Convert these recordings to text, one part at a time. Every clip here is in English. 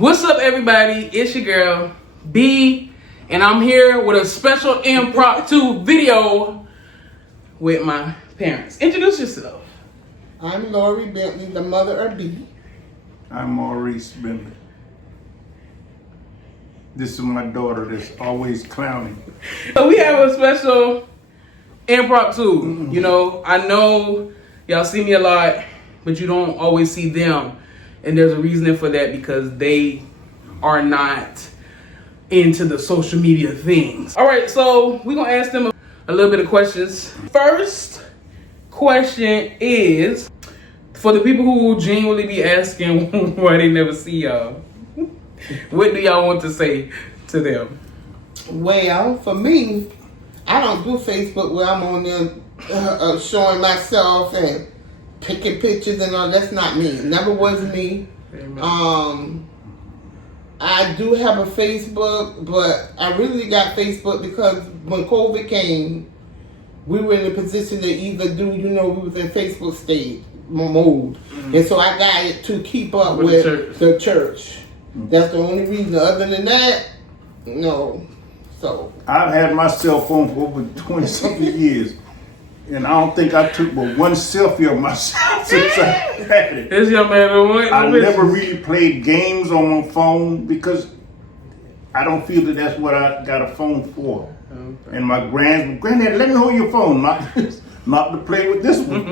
What's up, everybody? It's your girl, B, and I'm here with a special impromptu video with my parents. Introduce yourself. I'm Lori Bentley, the mother of B. I'm Maurice Bentley. This is my daughter that's always clowning. So we have a special impromptu. You know, I know y'all see me a lot, but you don't always see them. And there's a reason for that because they are not into the social media things. All right, so we're gonna ask them a little bit of questions. First question is for the people who will genuinely be asking why they never see y'all. What do y'all want to say to them? Well, for me, I don't do Facebook where I'm on there showing myself and picking pictures and all. That's not me. Never was me. Amen. I do have a Facebook, but I really got Facebook because when COVID came, we were in a position to either do, we was in Facebook stage mode. And so I got it to keep up with the church. That's the only reason. Other than that, no. So I've had my cell phone for over 20-something years, and I don't think I took but one selfie of myself since I had it. This young man, I never really played games on my phone because I don't feel that that's what I got a phone for. Okay. And my granddad, let me hold your phone, not to play with this one.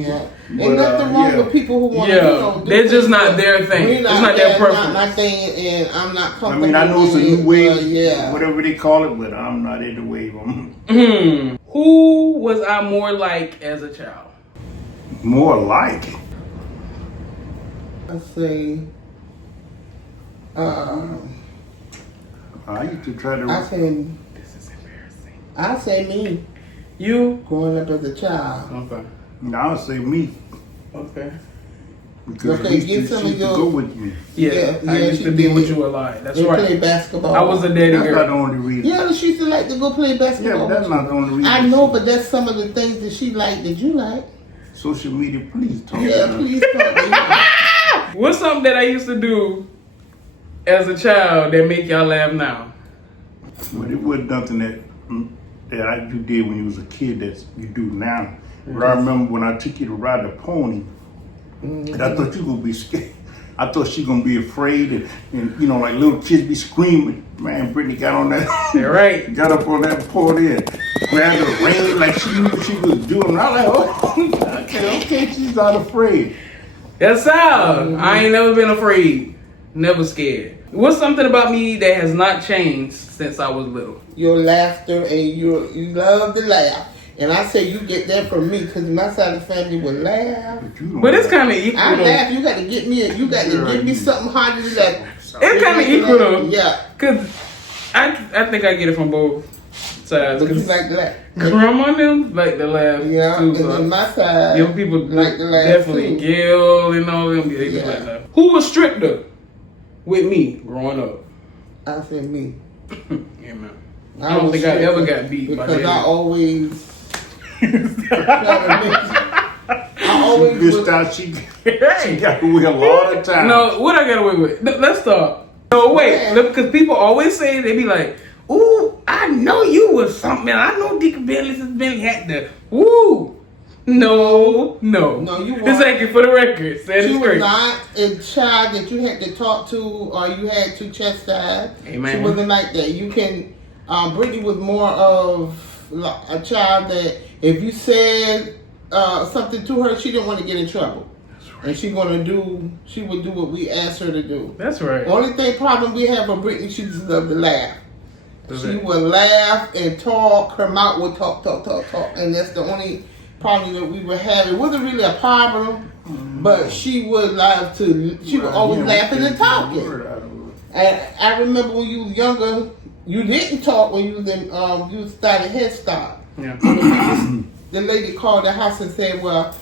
Yeah. Ain't nothing wrong with people who want to, they're just not their thing. It's not their preference. Not my thing, and I'm not comfortable. I mean, I know it's a new wave, yeah. whatever they call it, but I'm not in the wave. Who was I more like as a child? More like? I say, I used to try to... this is embarrassing. I say me. You? Growing up as a child. Okay. Now I say me. Okay. Because okay, she used to go with me. Yeah, I used to be with you a lot. That's right. Play basketball. I was a daddy girl. That's not the only reason. Yeah, she used to like to go play basketball. Yeah, but that's not the only reason. I know, but that's some of the things that she liked that you like. Social media, please talk. Yeah, please talk. What's something that I used to do as a child that make y'all laugh now? Well, it wasn't nothing that you did when you was a kid that you do now. But I remember when I took you to ride the pony, and I thought you were going to be scared. I thought she going to be afraid and like little kids be screaming. Man, Brittany got on that. You're right. Got up on that pony and grabbed the rein like she knew what she was doing. And I was like, okay, she's not afraid. That's how. I ain't never been afraid. Never scared. What's something about me that has not changed since I was little? Your laughter, and you love to laugh. And I say you get that from me because my side of the family will laugh. But it's kind of equal. I laugh. You got to get me. You got to give me something harder than that. It's kind of equal though. Yeah. Cause I think I get it from both sides. But you like to laugh. Grandma and them like to laugh. Yeah. Too, and then my side, young people like to laugh definitely. too. Gil and all them. They like to laugh. Who was stricter with me growing up? I said me. Yeah, man. I don't think I ever got beat by that. Because I always. I always bitched out. She got away all the time. No, what I got away with? Let's stop. No, wait. Because people always say, they be like, ooh, I know you was something. I know Deacon Bentley had to. Woo. No, you weren't. It's like for the record. She was not a child that you had to talk to or you had to chastise. Amen. She wasn't like that. You can. Brittany was more of a child that if you said something to her, she didn't want to get in trouble. That's right. And she would do what we asked her to do. That's right. Only problem we have with Brittany, she just loved to laugh. She would laugh and talk. Her mouth would talk. And that's the only problem that we would have. It wasn't really a problem, but she would laugh too. She would always laughing and talking. And I remember when you was younger, you didn't talk when you was in you started Head Start. Yeah. The lady called the house and said, well,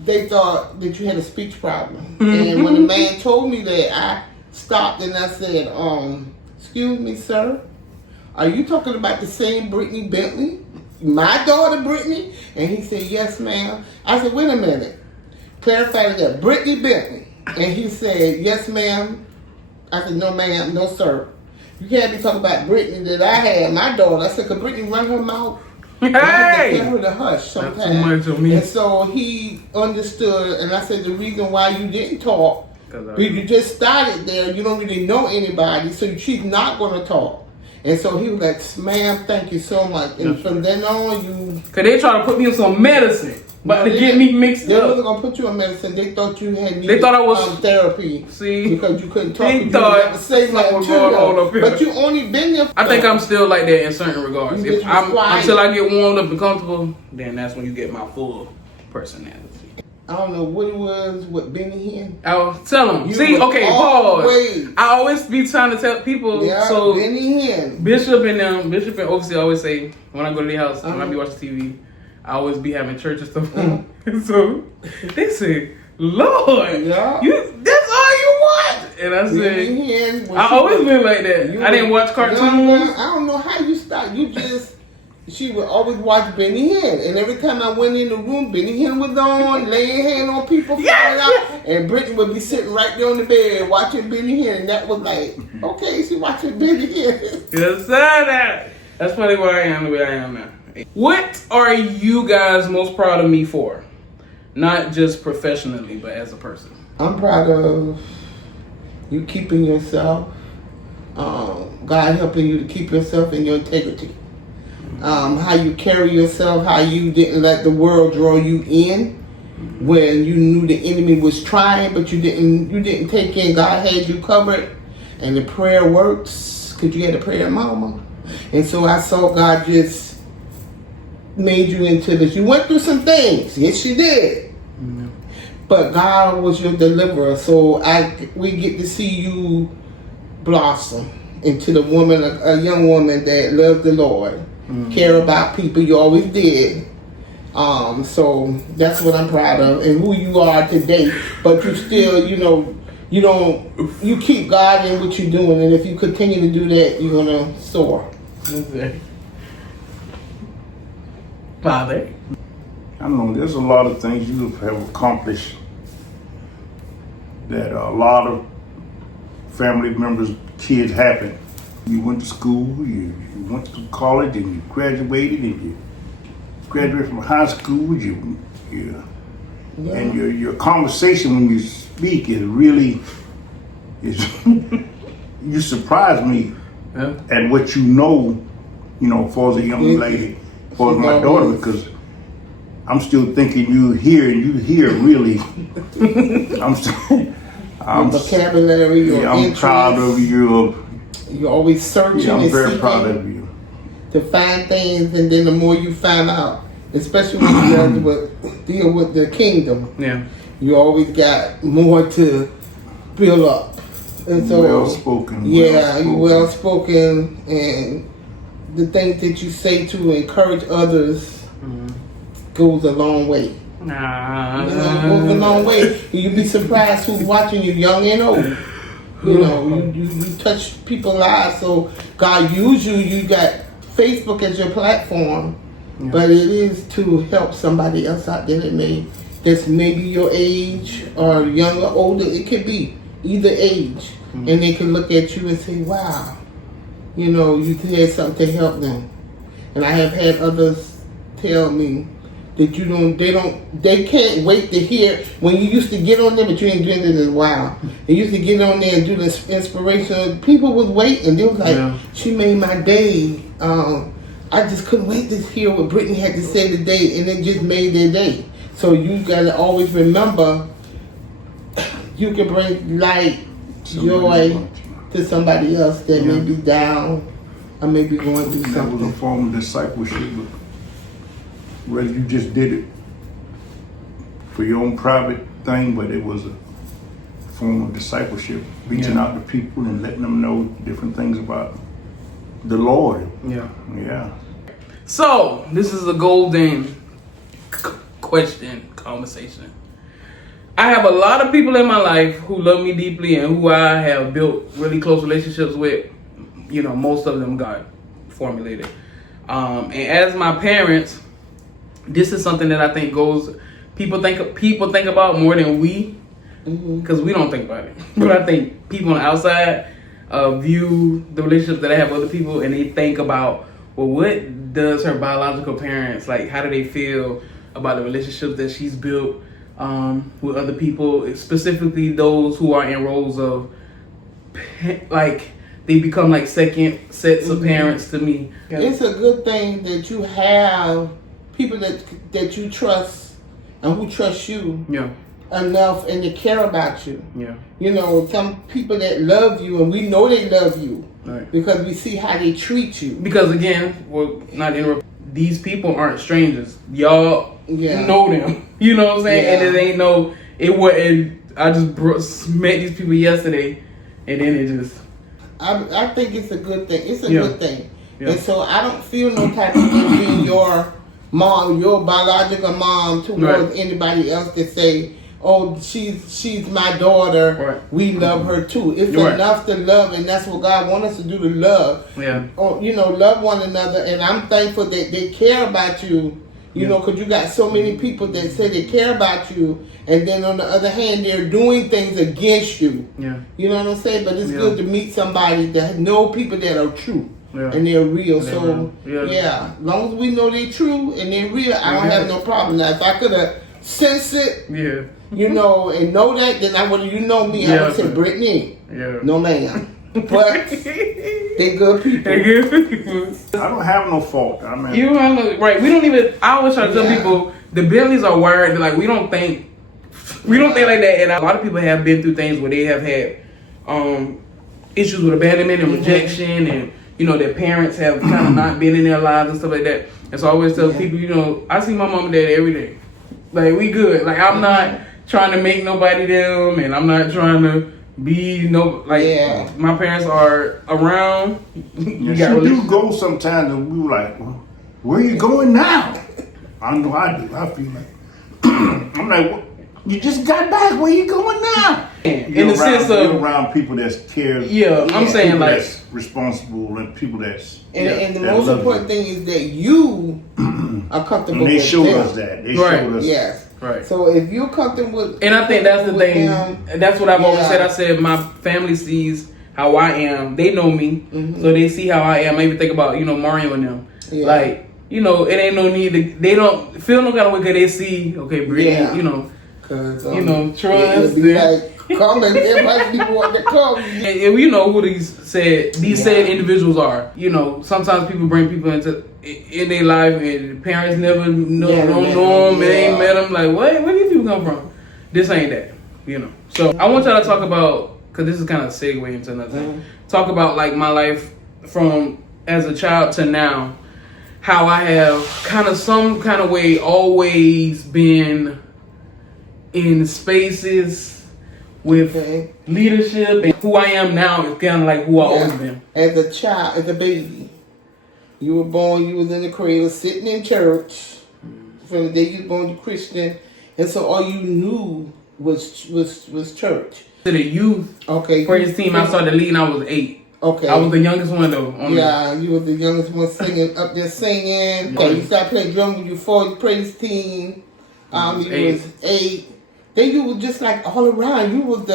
they thought that you had a speech problem. And when the man told me that, I stopped and I said, excuse me, sir, are you talking about the same Brittany Bentley? My daughter Brittany? And he said, yes, ma'am. I said, wait a minute. Clarify that. Brittany Bentley. And he said, yes, ma'am. I said, no ma'am, no sir. You can't be talking about Brittany that I had, my daughter. I said, could Brittany run her mouth? Hey! I tell her to hush sometimes. Not too much of me. And so he understood, and I said, the reason why you didn't talk, you just started there, you don't really know anybody, so she's not going to talk. And so he was like, ma'am, thank you so much. And from then on, you... Because they try to put me on some medicine, but to get me mixed They up. wasn't going to put you on medicine. They thought you had They thought I was... therapy. See? Because you couldn't talk. They thought say something was going on up here. But you only been there... I think I'm still like that in certain regards. You If get I'm, quiet. until I get warmed up and comfortable, then that's when you get my full personality. I don't know what it was with Benny Hinn. I'll tell them. You See, was okay, pause. always- I always be trying to tell people. Yeah, So Benny Hinn. Bishop and Overseer always say when I go to their house, when I Uh-huh. be watching TV, I always be having church and stuff. So they say, Lord, Yeah. that's all you want. And I Benny said, Hinn. when I she always was- been like that. you I didn't was watch cartoons. younger. I don't know how you started. You just... She would always watch Benny Hinn, and every time I went in the room, Benny Hinn was on, laying hand on people, Yes, falling out, and Brittany would be sitting right there on the bed watching Benny Hinn, and that was like, okay, she watching Benny Hinn. Yes, sir. That's probably why I am the way I am now. What are you guys most proud of me for? Not just professionally, but as a person. I'm proud of you keeping yourself, God helping you to keep yourself in your integrity. How you carry yourself, how you didn't let the world draw you in when you knew the enemy was trying, but you didn't take in. God had you covered, and the prayer works because you had a prayer mama. And so I saw God just made you into this. You went through some things, yes, you did. But God was your deliverer, so we get to see you blossom into the woman, a young woman that loved the Lord, care about people. You always did. So that's what I'm proud of, and who you are today. But you still, you keep God in what you're doing, and if you continue to do that, you're gonna soar. Father. I don't know, there's a lot of things you have accomplished that a lot of family members, kids haven't. You went to school, you went to college, and you graduated, and you graduated from high school, and your conversation when you speak is really, you surprise me at what you know, for as a young lady, for as my daughter, because I'm still thinking you here and you here really. I'm vocabulary, your I'm interest. proud of you. You're always searching Yeah, I'm and very seeking proud of you. to find things, and then the more you find out, especially when you deal with the kingdom, you always got more to build up. And so, Well spoken. yeah, you're well spoken, and the things that you say to encourage others goes a long way. It goes a long way. You'd be surprised who's watching you, young and old. You touch people's lives. So God used you. You got Facebook as your platform, but it is to help somebody else out there that's maybe your age or younger, older. It could be either age, and they can look at you and say, "Wow, you had something to help them." And I have had others tell me that they can't wait to hear when you used to get on there, but you ain't doing it in a while. You used to get on there and do this inspiration. People was waiting. They was like, she made my day. I just couldn't wait to hear what Brittany had to say today, and it just made their day. So you gotta always remember, you can bring light, joy to somebody else that may be down or may be going through That was something. a form of discipleship, but whether you just did it for your own private thing, but it was a form of discipleship, reaching out to people and letting them know different things about the Lord. Yeah. So, this is a golden conversation. I have a lot of people in my life who love me deeply and who I have built really close relationships with. Most of them God formulated. And as my parents, this is something that I think people think about more than we because we don't think about it. But I think people on the outside view the relationships that I have with other people, and they think about, well, what does her biological parents, like, how do they feel about the relationships that she's built with other people, specifically those who are in roles of, like, they become like second sets of parents to me. It's a good thing that you have people that you trust and who trust you enough and they care about you. Yeah. You know, some people that love you, and we know they love you because we see how they treat you. Because again, well, not interrupt. These people aren't strangers. Y'all know them. You know what I'm saying? Yeah. And it ain't no. It wasn't. I just met these people yesterday, and then it just. I think it's a good thing. It's a good thing. Yeah. And so I don't feel no type of thing being your mom, your biological mom, towards anybody else that say, oh, she's my daughter. Right. We love her too. It's enough to love, and that's what God wants us to do, to love. Yeah. Or, you know, love one another. And I'm thankful that they care about you. You know, because you got so many people that say they care about you, and then on the other hand, they're doing things against you. Yeah. You know what I'm saying? But it's good to meet somebody that know people that are true and they're real. So as long as we know they're true and they're real, I don't have no problem. Now, if I could have sensed it, you know, and know that, then I would. You know me, I would say, Brittany, no ma'am. But they good people. I don't have no fault. I mean, You don't know, right? We don't even. I always try to tell people the Bentleys are wired. Like we don't think like that. And a lot of people have been through things where they have had issues with abandonment and rejection, and you know their parents have kind of not been in their lives and stuff like that. And so I always tell people, you know, I see my mom and dad every day. Like we good. Like I'm not trying to make nobody them, and I'm not trying to be my parents are around. We do go sometimes, and we were like, well, where are you going now? I know I do. I feel like I'm like, well, you just got back. Where you going now? In the sense of around people that's care. I'm saying like that's responsible and people that's and the most important thing is that you are comfortable. And they with showed them. us that. They showed us. Yes. Right. So if you're comfortable with, and I think that's the thing. That's what I've always said. I said my family sees how I am. They know me, so they see how I am. I even think about Mario and them. Like it ain't no need to. They don't feel no kind of way because they see Brittany. Cause trust. Come and everybody want to come. And we know who these said individuals are. Sometimes people bring people in their life and the parents never don't know them, they ain't met them. Like, where do you come from? This ain't that. So I want y'all to talk about, because this is kind of a segue into another thing. Talk about like my life from as a child to now. How I have kind of some kind of way always been in spaces with leadership, and who I am now is kind of like who I always been. As a child, as a baby, you were born, you was in the cradle, sitting in church from the day you were born to Christian, and so all you knew was church. To the youth praise team, I started leading. I was 8. Okay, I was the youngest one though. You were the youngest one singing up there singing. Okay, you started playing drum when you for the praise team. You was 8. Then you were just like all around. You was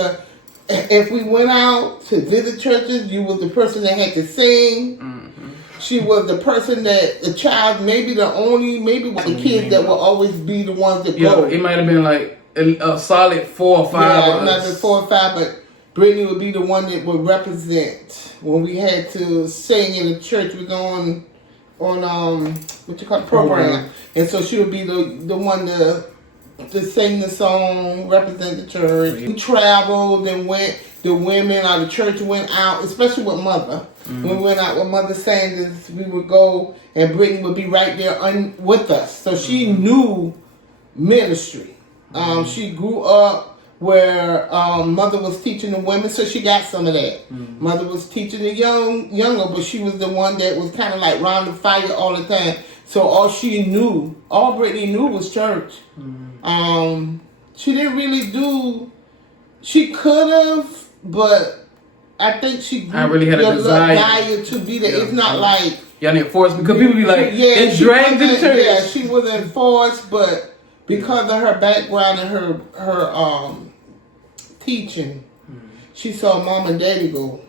if we went out to visit churches, you was the person that had to sing. Mm-hmm. She was the person the child, maybe the kids that will always be the ones that go. It might have been like a solid 4 or 5. Yeah, it might have been 4 or 5, but Brittany would be the one that would represent when we had to sing in the church. We go on program. And so she would be the one to sing the song, represent the church. We traveled and went. The women or the church went out, especially with Mother. Mm-hmm. When we went out with Mother Sanders, we would go, and Brittany would be right there with us. So she knew ministry. She grew up where Mother was teaching the women, so she got some of that. Mm-hmm. Mother was teaching the younger, but she was the one that was kind of like round the fire all the time. So all Brittany knew was church. Mm-hmm. She didn't really she could have, but I think she really had a desire to be there. It's not like y'all didn't force, because people be like, it's dragged to the church. Yeah, she wasn't forced, but because of her background and her teaching, she saw Mom and Daddy go.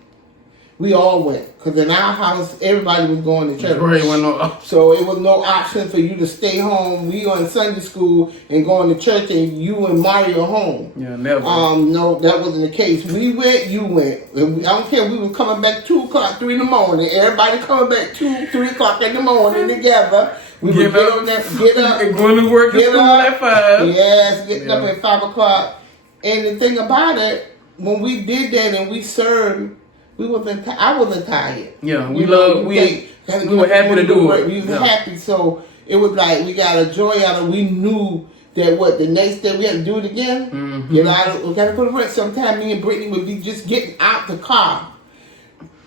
We all went, because in our house, everybody was going to church. Right, went on. So it was no option for you to stay home. We were in Sunday school and going to church, and you and Mario home. Yeah, never. No, that wasn't the case. We went, you went. I don't care. We were coming back 2 o'clock, 3 in the morning. Everybody coming back 2, 3 o'clock in the morning together. We would get on that, get up, and going to work at school at 5. Yes, getting up at 5 o'clock. And the thing about it, when we did that and we served, I wasn't tired. Yeah, we were happy to do it. We was happy, so it was like we got a joy out of it. We knew that the next day we had to do it again. Mm-hmm. You know, we got to go to work. Sometimes me and Brittany would be just getting out the car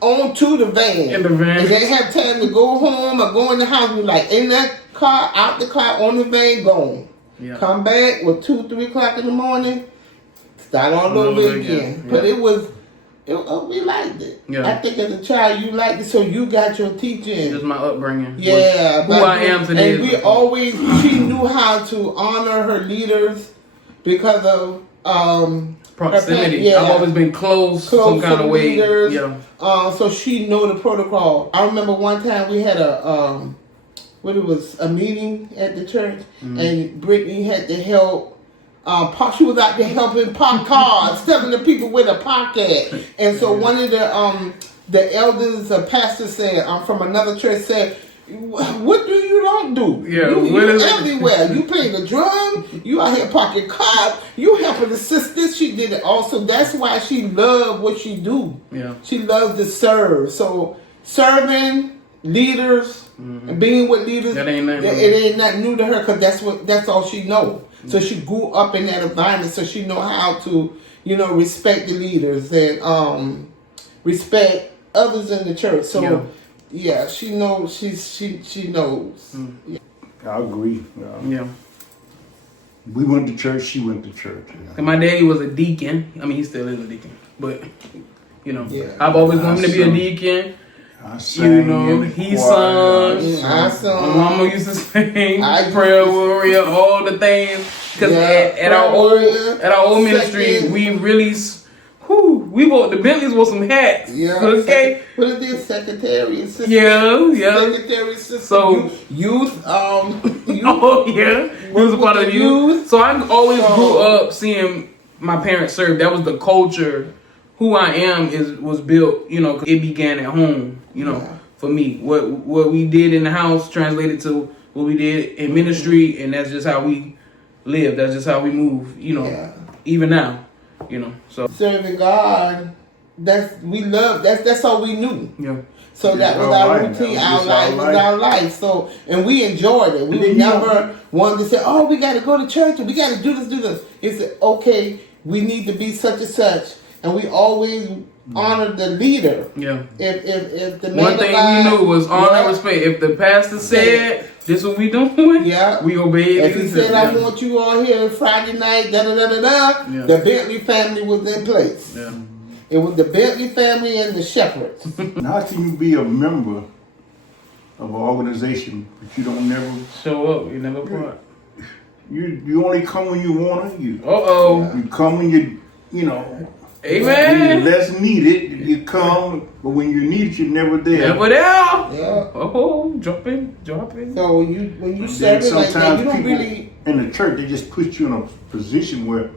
onto the van. In the van. And they have time to go home or go in the house. We like in that car, out the car, on the van, gone. Yeah. Come back with 2, 3 o'clock in the morning. Start all over again. Yeah. But we liked it. Yeah. I think as a child you liked it, so you got your teaching. Just my upbringing. Yeah. Who I am today. And she knew how to honor her leaders because of proximity. I've always been close some kind of way. Leaders. Yeah. So she know the protocol. I remember one time we had a meeting at the church, and Brittany had to help. She was out there helping park cars, telling the people where to park at. And so one of the elders, pastor said, from another church said, "What do you don't do? Yeah, you everywhere. You play the drum. You out here parking cars. You helping the sisters." She did it also. That's why she loved what she do. Yeah. She loves to serve. So serving leaders and being with leaders, it ain't nothing new to her, because that's all she know. So she grew up in that environment, so she know how to, respect the leaders and respect others in the church. So yeah, she knows. She knows. Yeah. I agree. Yeah. We went to church. She went to church. Yeah. And my daddy was a deacon. I mean, he still is a deacon, but I've always wanted him to be a deacon. I sang he sung. I sung. My mama used to sing. Prayer warrior, all the things. Because at our old ministry, we really, the Bentleys were some hats. Yeah. Okay. What is this? Secretary assistant. Yeah. Secretary assistant. So youth. Oh yeah. He was a part of the youth. So I always grew up seeing my parents serve. That was the culture. Who I am was built, 'cause it began at home, for me. What we did in the house translated to what we did in ministry, and that's just how we live. That's just how we move, even now, So serving God, that's all we knew. Yeah. So that was our routine. Our life was our life. So, and we enjoyed it. We never wanted to say, "Oh, we got to go to church and we got to do this." It's okay. We need to be such and such. And we always honored the leader. Yeah. If the man one thing we knew was honor and respect. If the pastor said this is what we doing, we obeyed. If he said I want you all here Friday night, the Bentley family was in place. Yeah. It was the Bentley family and the Shepherds. How can you be a member of an organization but you don't never show up? You never part. You only come when you want to. You come when Amen. When you're less needed, you come, but when you're needed, you're never there. Never there. Yeah. Oh, drop in. So when you serve it like that, you don't really. In the church, they just put you in a position where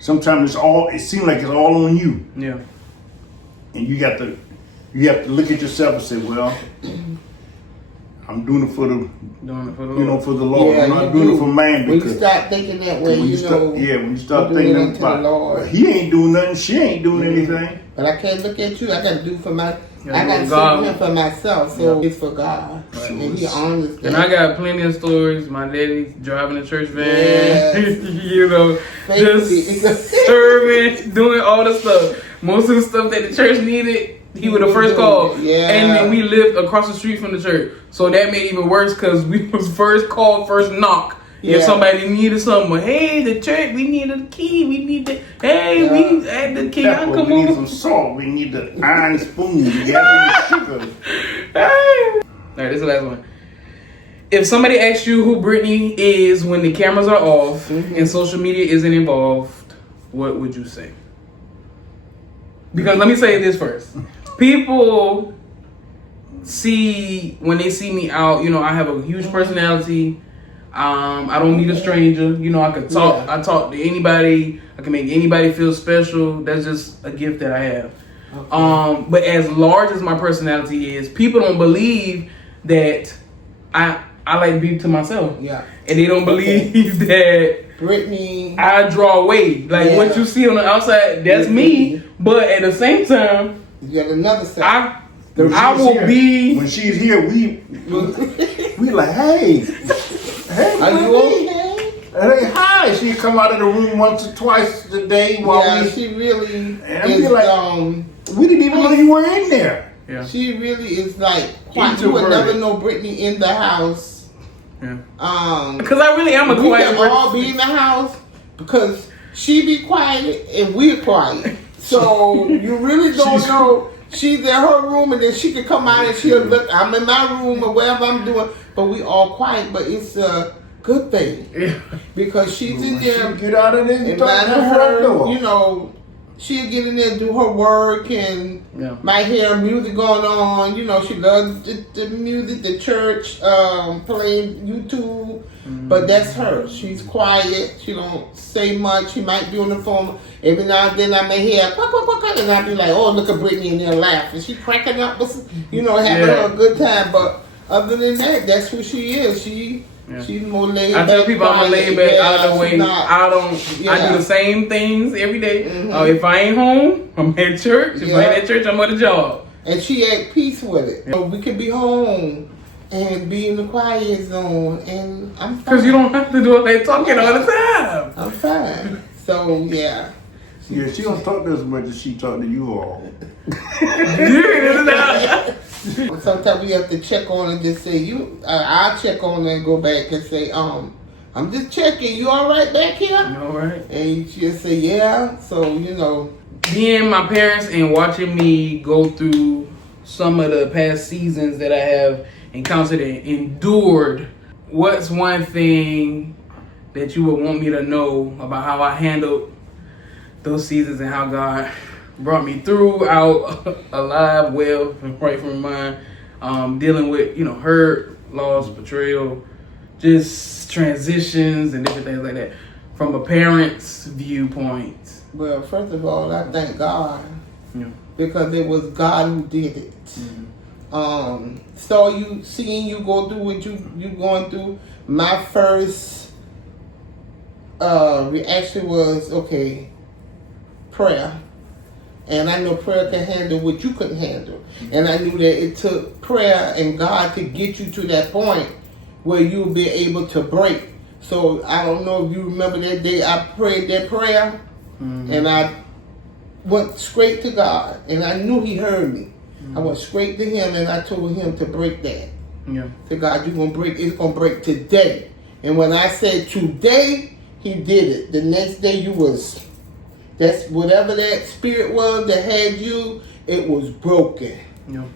sometimes it seems like it's all on you. Yeah. And you have to look at yourself and say, well, I'm doing it for the Lord. Yeah, I'm not doing it for man. When you start thinking that way, when you start thinking about Lord. He ain't doing nothing, she ain't doing anything. But I can't look at you. I got to do for I got to serve Him for myself. So it's for God, right. and He honors that. And I got plenty of stories. My daddy driving a church van, just serving, doing all the stuff. Most of the stuff that the church needed. He was the first call, and then we lived across the street from the church, so that made it even worse because we was first call, first knock. If somebody needed something, hey, the church, we need a key, we need the, we had the key, come on. We need some salt, we need the iron spoon, we got the sugar. All right, this is the last one. if somebody asks you who Brittany is when the cameras are off and social media isn't involved, what would you say? Because let me say this first. People see, when they see me out, you know, I have a huge personality. I don't need a stranger. You know, I can talk. Yeah. I talk to anybody. I can make anybody feel special. That's just a gift that I have. Okay. But as large as my personality is, people don't believe that I like to be to myself. Yeah. And they don't believe that Brittany, I draw away. Like what you see on the outside, that's me. But at the same time, you got another side. I will be. When she's here, we like, hey, are you okay? Hey, hi. She come out of the room once or twice a day while she really and is like, we didn't even know you were in there. Yeah. She really is like quiet. You would never know Brittany in the house. Yeah. Because I really am a quiet person. We can all be in the house because she be quiet and we're quiet. So you really don't know. She's in her room and then she can come out and she'll look. I'm in my room or whatever I'm doing, but we all quiet. But it's a good thing because she's in there. Get out of there and her, you know, she'll get in there and do her work and might hear music going on. You know, she loves the music, the church, playing YouTube. But that's her. She's quiet. She don't say much. She might be on the phone. Every now and then I may hear quack, quack, quack, quack, and I'll be like, oh, look at Brittany in there laughing. She cracking up, you know, having her a good time. But other than that, that's who she is. She's more laid back. I tell people I'm a laid back, out of the way. I do the same things every day. If I ain't home, I'm at church. If I ain't at church, I'm at a job. And she at peace with it. So we can be home and be in the quiet zone, and I'm fine. Because you don't have to do all that talking all the time. I'm fine. So, yeah. Yeah, she don't talk as much as she talk to you all. Sometimes we have to check on and just say, I'll check on and go back and say, I'm just checking. You all right back here? You all right? And she'll say, yeah. So, you know. Being my parents and watching me go through some of the past seasons that I have encountered and endured, what's one thing that you would want me to know about how I handled those seasons and how God brought me through, out, alive, well, and right from mine, dealing with, you know, hurt, loss, betrayal, just transitions and different things like that from a parent's viewpoint? Well, first of all, I thank God because it was God who did it. Seeing you go through what you going through, my first reaction was, okay, prayer. And I know prayer can handle what you couldn't handle. And I knew that it took prayer and God to get you to that point where you'll be able to break. So I don't know if you remember that day I prayed that prayer and I went straight to God and I knew He heard me. I went straight to Him and I told Him to break that. To God, you're going to break, it's going to break today. And when I said today, He did it. The next day that's whatever that spirit was that had you, it was broken.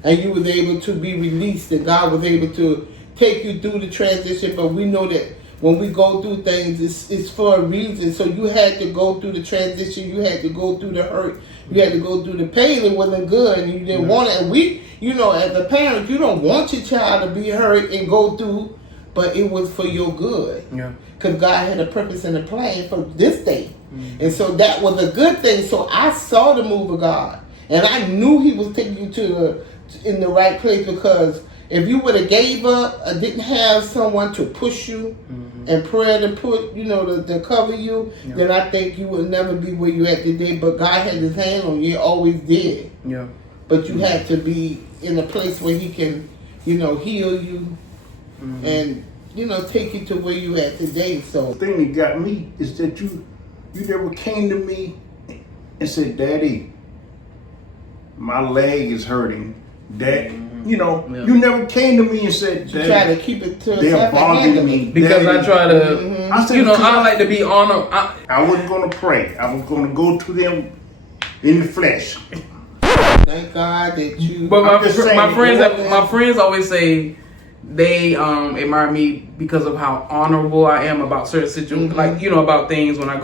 And you was able to be released and God was able to take you through the transition. But we know that when we go through things, it's for a reason. So you had to go through the transition. You had to go through the hurt. You had to go through the pain. It wasn't good and you didn't want it. And we, you know, as a parent, you don't want your child to be hurt and go through, but it was for your good. Because God had a purpose and a plan for this day. And so that was a good thing. So I saw the move of God. And I knew He was taking you in the right place, because if you would have gave up or didn't have someone to push you and prayer to put, you know, to cover you, then I think you would never be where you at today. But God had His hand on you, always did. But you had to be in a place where He can, you know, heal you and, you know, take you to where you at today. So the thing that got me is that you never came to me and said, Daddy, my leg is hurting. Dad, you know, you never came to me and said, Daddy, you try to keep it to they're bothering me. Because Daddy, I try to, I said, you know, I like to be honored. I wasn't going to pray. I was going to go to them in the flesh. Thank God that you. But my friends always say, they admire me because of how honorable I am about certain situations, like about things. When I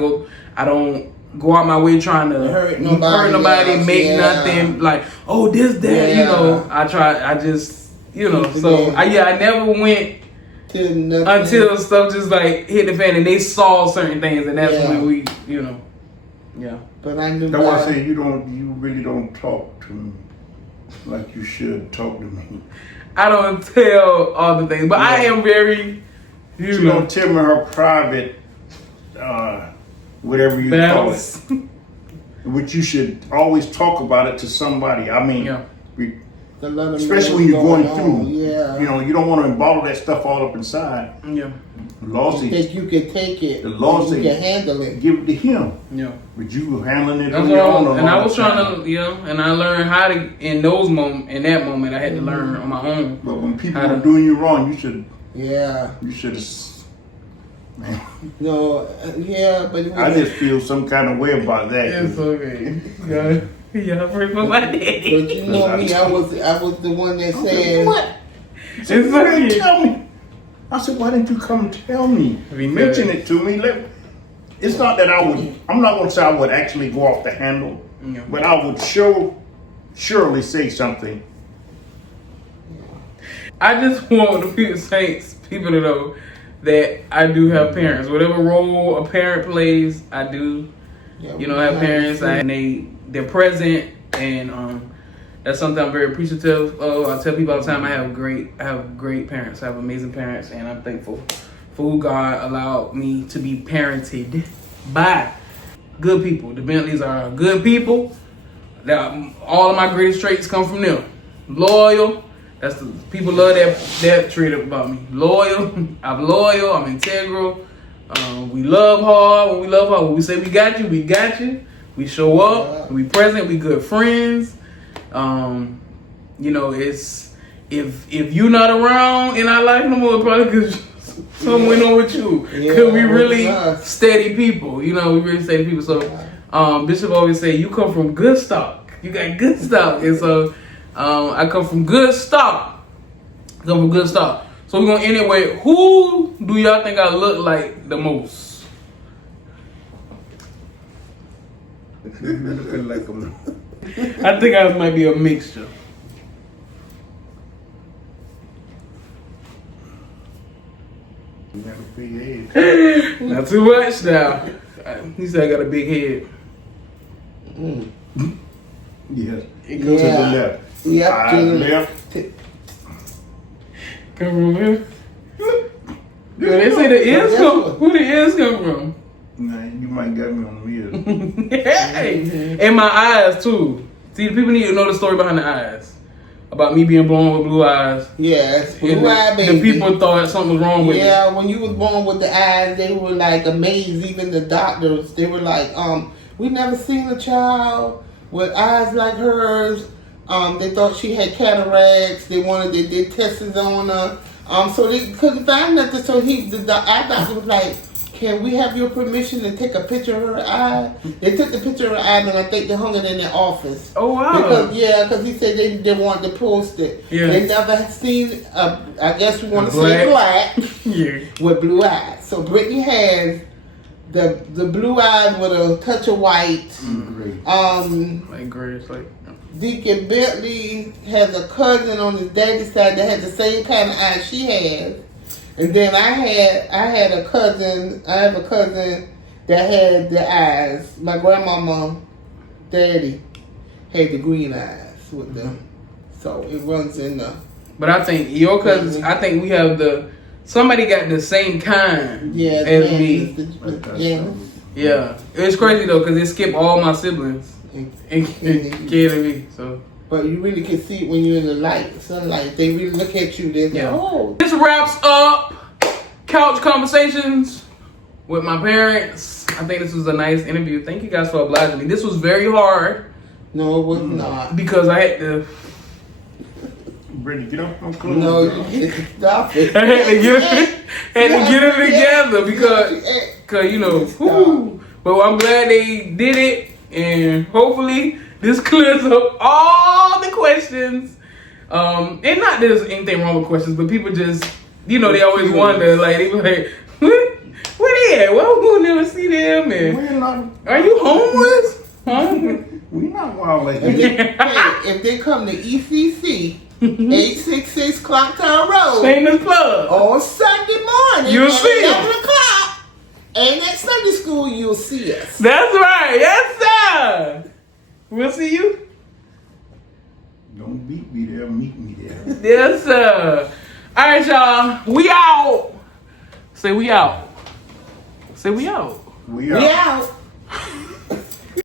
don't go out my way trying to hurt nobody, make nothing like this, that. I just so I never went until stuff just like hit the fan and they saw certain things, and that's when we But I knew that's why I say you really don't talk to me like you should talk to me. I don't tell all the things, but I am very She don't tell me her private whatever you call it. Which you should always talk about it to somebody. I mean, especially when you're going through. Yeah. You don't want to bottle that stuff all up inside. Yeah. The law says you can take it. The law says you can handle it. Give it to him. Yeah. But you were handling it That's on your own. And I was trying to, and I learned how to in that moment I had to learn on my own. But when people are doing you wrong, you should. Yeah. You should have. No. But I just feel some kind of way about that. It's okay. Yeah, pray for my daddy. But you know me, I was the one that said what? It's okay. Tell me. I said, why didn't you come tell me? Mention it to me. It's not that I'm not going to say I would actually go off the handle, but I would surely say something. I just want the people to know that I do have parents. Whatever role a parent plays, I do. Have parents, and they're present, and that's something I'm very appreciative of. I tell people all the time I have great parents. I have amazing parents, and I'm thankful for who God allowed me to be parented by good people. The Bentleys are good people. All of my greatest traits come from them. Loyal. That's the people love that trait about me. Loyal. I'm loyal. I'm integral. We love hard. When we say we got you, we got you. We show up. We present. We good friends. It's if you're not around in our life no more, probably because something went on with you. Because we really steady people. We really steady people. So Bishop always say, you come from good stock. You got good stock. And so I come from good stock. So we're gonna end it with, who do y'all think I look like the most? I think I might be a mixture. You got a big head. Not too much now. He said I got a big head. Yes. It goes to the left. Yep. To the left. Come from here. They say the ears come. Who the ears come from? Nah, you might get me on the ears. Hey, and my eyes too. See, the people need to know the story behind the eyes. About me being born with blue eyes. Yes, blue eye baby. The people thought something was wrong with me. Yeah, when you was born with the eyes, they were like amazed. Even the doctors, they were like, we never seen a child with eyes like hers. They thought she had cataracts. They did tests on her. So they couldn't find nothing. So the eye doctor was like, can we have your permission to take a picture of her eye? They took the picture of her eye, and I think they hung it in their office. Oh, wow. Because he said they wanted to post it. Yeah. They never had seen, I guess we want to say black, with blue eyes. So Brittany has the blue eyes with a touch of white. Like gray, it's like... Deacon Bentley has a cousin on his daddy's side that had the same kind of eyes she has. And then I have a cousin that had the eyes. My grandmama, daddy, had the green eyes with them. So it runs in the... But I think your cousins, I think we have somebody got the same kind as me. Yeah. It's crazy though, because it skipped all my siblings. And me, so. But you really can see it when you're in the sunlight. They really look at you. They're like, oh. This wraps up Couch Conversations with my parents. I think this was a nice interview. Thank you guys for obliging me. This was very hard. No, it was not. Because I had to. Brittany, get off my clothes. No, you had to stop it. I had to get it together because But I'm glad they did it. And hopefully this clears up all the questions And not that there's anything wrong with questions, but people just, they always wonder, like, they be like, where they at? Well, we'll never see them. And We're not. are you homeless? Huh? We're not wild like If that. if they come to ECC, 866 Clocktown Road, Famous club. on Sunday morning You'll at see 11 o'clock, and at Sunday school, you'll see us. That's right. Yes, sir. We'll see you. Don't beat me there, meet me there. Yes, sir. All right, y'all. We out. Say we out. Say we out. We We out. out.